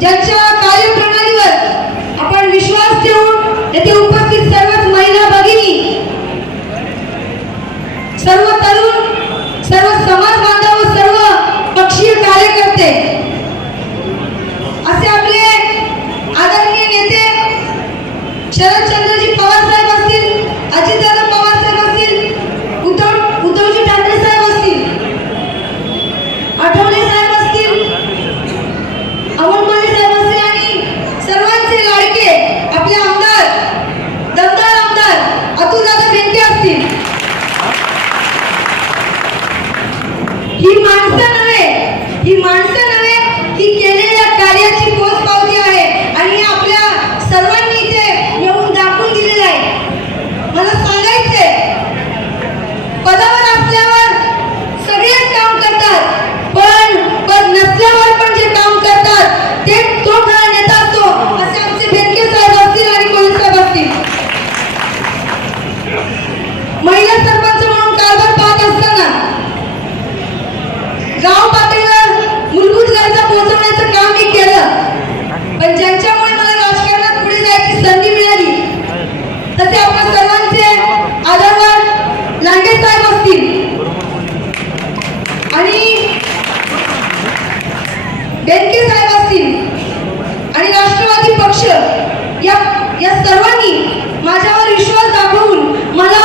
ज्यांच्या कार्यप्रणालीवर आपण विश्वास ठेवून येथे उपस्थित सर्वच महिला भगिनी, सर्व तरुण, सर्व समाज बांधव, सर्व पक्षीय कार्यकर्ते असे आपले आदरणीय नेते शरदचंद्रजी पवार साहेब असतील, अजितदादा पवार साहेब असतील, उद्धवजी ठाकरे साहेब असतील, आठवले साहेब असतील, अमोल कोल्हे साहेब असतील आणि सर्वांचे लाडके आपले आमदार, दमदार आमदार अतुलदादा बेनके असतील. ही माणसं नव्हे, ही केलेल्या कार्याची पोचपावती आहे आणि आपल्या सर्वांनी इथे येऊन दाखवून दिलेलं आहे. मला सांगायचंय, पदावर असल्यावर सगळेच काम करतात, पण पद नसल्यावर पण जे काम करतात ते तो खरा नेता असतो, असे आमचे बेनके साहेब असतील आणि कोल्हे साहेब असतील. महिला सरपंच म्हणून कारभार पाहत असताना गाव पातळीवर मूलभूत गरजा पोहोचवण्याचं काम मी केलं, पण ज्यांच्यामुळे मला राजकारणात पुढे जायची संधी मिळाली तसे आपण सर्वांचे आदरवान लांडे साहेब असतील आणि बेनके साहेब असतील आणि राष्ट्रवादी पक्ष या सर्वांनी माझ्यावर विश्वास दाखवून मला